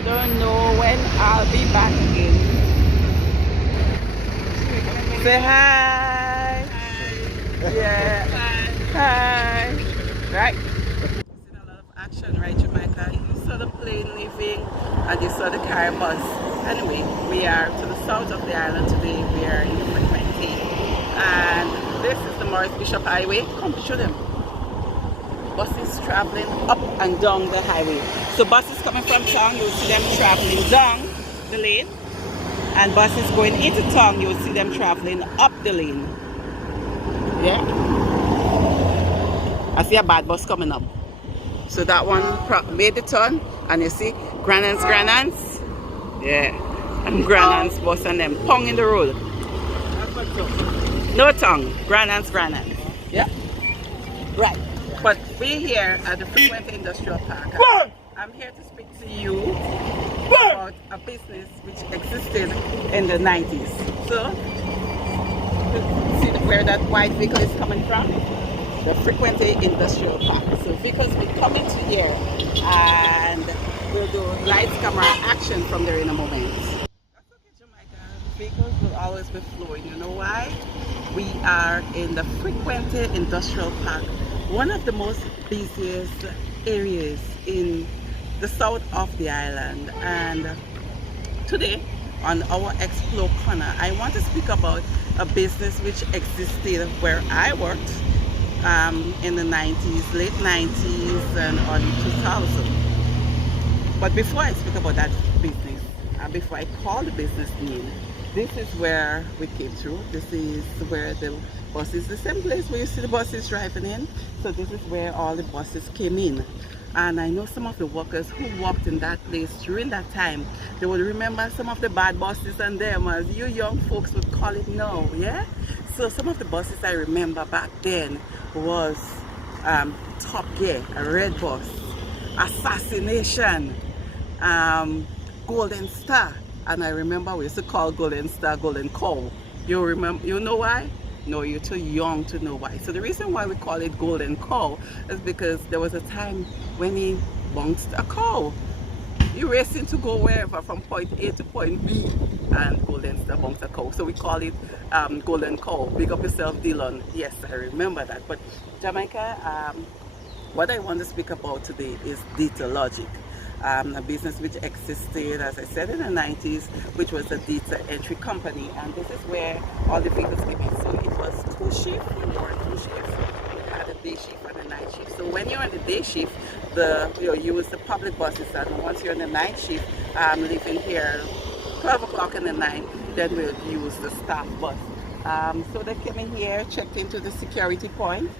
I don't know when I'll be back again. Say hi. Hi. Yeah. Hi. Hi. Right. Seen a lot of action, right, Jamaica? You saw the plane leaving and you saw the car bus. Anyway, we are to the south of the island today. We are in the Petite. And this is the Maurice Bishop Highway. Come to show them. Buses traveling up and down the highway. So buses coming from town, you'll see them traveling down the lane. And buses going into town, you'll see them traveling up the lane. Yeah. I see a bad bus coming up. So that one made the turn. And you see Grenadians. Yeah. And Grenadians bus and them pong in the road. No tongue. Grenadians. Yeah. Right. But we're here at the Frequent Industrial Park. I'm here to speak to you about a business which existed in the 90s. So, see where that white vehicle is coming from? The Frequent Industrial Park. So vehicles will come into here and we'll do lights, camera, action from there in a moment. That's okay, Jamaica. Vehicles will always be flowing. You know why? We are in the Frequent Industrial Park, one of the most busiest areas in the south of the island. And today on our Explore Corner, I want to speak about a business which existed where I worked in the 90s, late 90s and early 2000s. But before I speak about that business, before I call the business name, this is where we came through. This is where the buses, the same place where you see the buses driving in. So this is where all the buses came in. And I know some of the workers who worked in that place during that time, they would remember some of the bad buses and them, as you young folks would call it now, yeah? So some of the buses I remember back then was Top Gear, a red bus, Assassination, Golden Star. And I remember we used to call Golden Star Golden Cow. You remember? You know why? No, you're too young to know why. So the reason why we call it Golden Cow is because there was a time when he bounced a cow. He racing to go wherever from point A to point B, and Golden Star bounced a cow. So we call it Golden Cow. Big up yourself, Dylan. Yes, I remember that. But Jamaica, what I want to speak about today is Data Logic. A business which existed, as I said, in the 90s, which was a data entry company, and this is where all the vehicles came in. So it was two shifts, we were two shifts. We had a day shift and a night shift. So when you're on the day shift, you use the public buses, and once you're on the night shift, leaving here 12 o'clock in the night, then we'll use the staff bus. So they came in here, checked into the security point,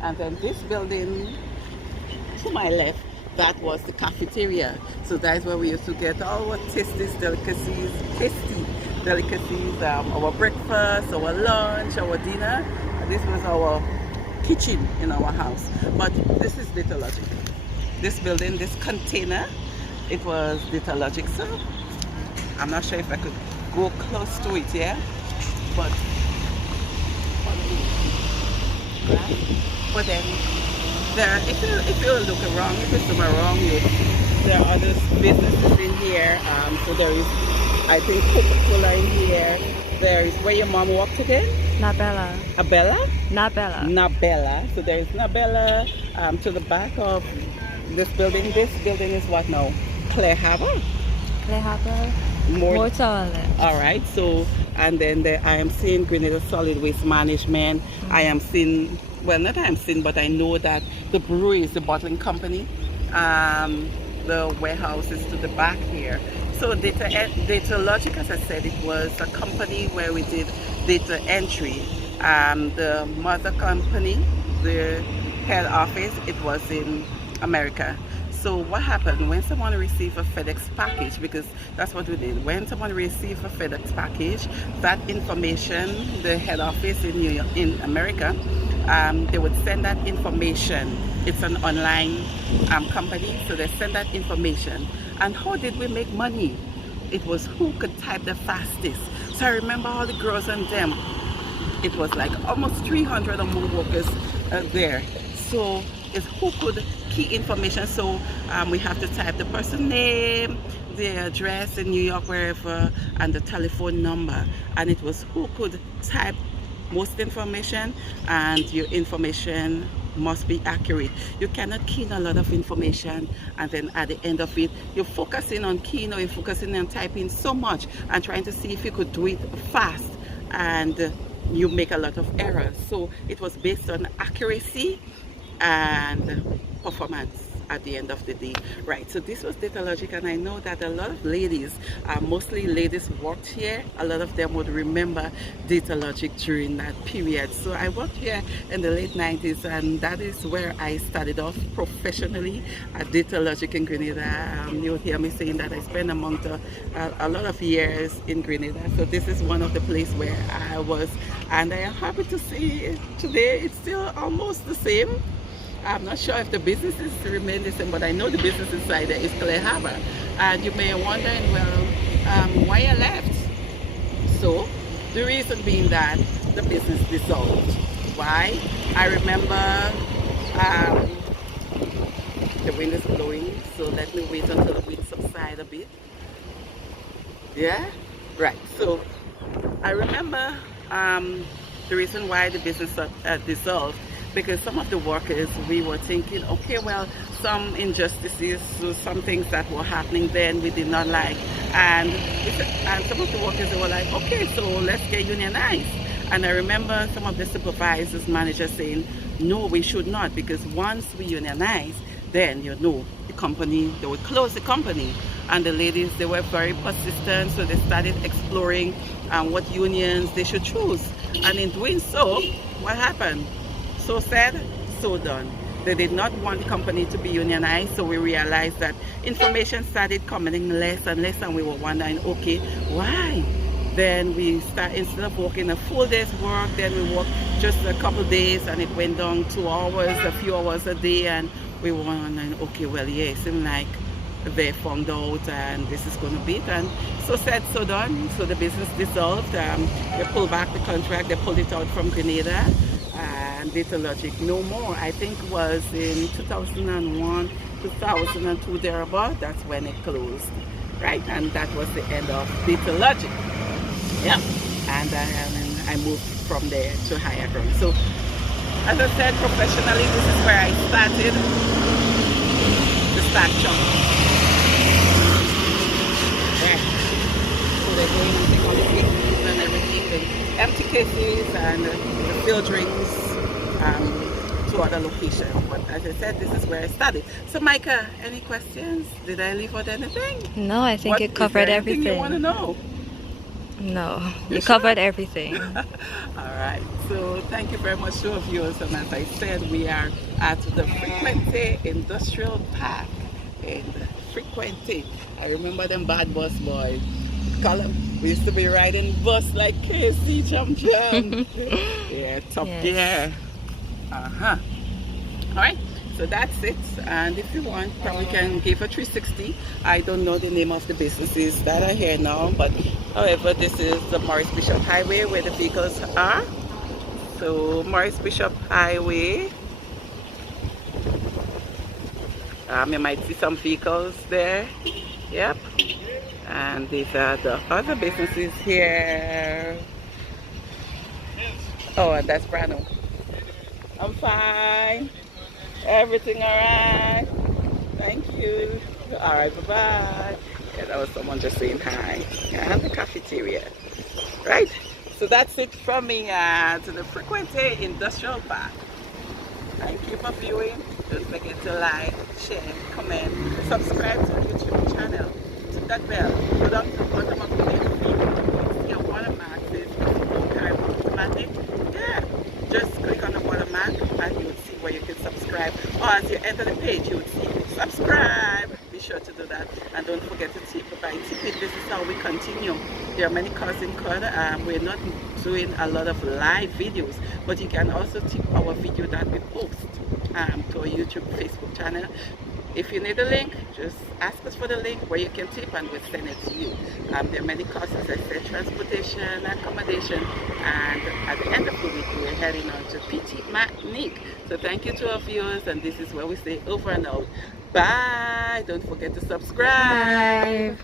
and then this building to my left, that was the cafeteria. So that's where we used to get all our tasty delicacies, our breakfast, our lunch, our dinner. This was our kitchen in our house. But this is Data Logic. This building, this container, it was Data Logic. So I'm not sure if I could go close to it, yeah? But then there, if you look around, if you zoom around, there are other businesses in here. So there is, I think, Coca-Cola in here. There is where your mom worked again? Nabella. Abella? Nabella. Nabella. So there is Nabella to the back of this building. This building is what now? Clare Harbor? Clare Harbor. Mortal. All right. So, and then I am seeing Grenadians Solid Waste Management. I am seeing, well, not I am seeing, but I know that the brewery is the bottling company. The warehouse is to the back here. So Data Logic, as I said, it was a company where we did data entry. The mother company, the head office, it was in America. So what happened when someone received a FedEx package, because that's what we did, when someone received a FedEx package, that information, the head office in New York, in America, they would send that information. It's an online company, so they send that information. And how did we make money? It was who could type the fastest. So I remember all the girls and them. It was like almost 300 or more workers there. So it's who could key information. So we have to type the person name, the address in New York, wherever, and the telephone number, and it was who could type most information, and your information must be accurate. You cannot key in a lot of information and then at the end of it you're focusing on keying, or you're focusing on typing so much and trying to see if you could do it fast, and you make a lot of errors. So it was based on accuracy and performance at the end of the day. Right, so this was Data Logic, and I know that a lot of ladies, mostly ladies, worked here. A lot of them would remember Data Logic during that period. So I worked here in the late 90s, and that is where I started off professionally at Data Logic in Grenada. You'll hear me saying that I spent a lot of years in Grenada. So this is one of the places where I was, and I am happy to see today it's still almost the same. I'm not sure if the businesses remain the same, but I know the business inside there is Clare Harbor. And you may wonder, well, why I left? So, the reason being that the business dissolved. Why? I remember the wind is blowing, so let me wait until the wind subsides a bit. Yeah? Right. So, I remember the reason why the business dissolved, because some of the workers, we were thinking, okay, well, some injustices, so some things that were happening then we did not like, and some of the workers, they were like, okay, so let's get unionized. And I remember some of the supervisors, managers saying, no, we should not, because once we unionize, then the company, they would close the company. And the ladies, they were very persistent, so they started exploring what unions they should choose. And in doing so, what happened? So said, so done. They did not want the company to be unionized, so we realized that information started coming in less and less, and we were wondering, okay, why? Then we start, instead of working a full day's work, then we worked just a couple days, and it went down 2 hours, a few hours a day, and we were wondering, okay, well, yeah, it seemed like they found out and this is going to be it. And so said, so done. So the business dissolved. They pulled back the contract, they pulled it out from Grenada, and Data Logic no more. I think it was in 2001, 2002 thereabout. That's when it closed, right? And that was the end of Data Logic. Yeah, and I moved from there to higher ground. So as I said, professionally, this is where I started the stack shop. So they're going and take all the cases and everything, the empty cases and the field drinks to other locations. But as I said, this is where I started. So Micah, any questions? Did I leave out anything? No, I think it covered everything. You want to know? No, you covered everything. All right, so thank you very much to our viewers. And as I said, we are at the Petite Industrial Park in Petite. I remember them bad bus boys. We used to be riding bus like Casey, jump. Yeah, top gear. All right, so that's it. And if you want, probably can give a 360. I don't know the name of the businesses that are here now, but however, this is the Maurice Bishop Highway where the vehicles are. So Maurice Bishop Highway. You might see some vehicles there. Yep. And these are the other businesses here. Oh, and that's Brano. I'm fine. Everything all right? Thank you. All right, bye-bye. Yeah, that was someone just saying hi. And the cafeteria. Right? So that's it from me to the Petite Industrial Park. Thank you for viewing. Don't forget to like, share, comment, subscribe to our YouTube channel. Hit that bell. Go down to the bottom of the video. Your watermark says Carriacou automatic. Yeah. Just click on the watermark and you will see where you can subscribe. Or as you enter the page, you will see subscribe. Be sure to do that. And don't forget to tip by tipping. This is how we continue. There are many costs incurred. We're not doing a lot of live videos, but you can also tip our video that we post to our YouTube, Facebook channel. If you need a link, just ask us for the link where you can tip and we'll send it to you. There are many costs, as I said, transportation, accommodation, and at the end of the week, we're heading on to Petite, Martinique. So thank you to our viewers, and this is where we say over and out. Bye! Don't forget to subscribe. Bye.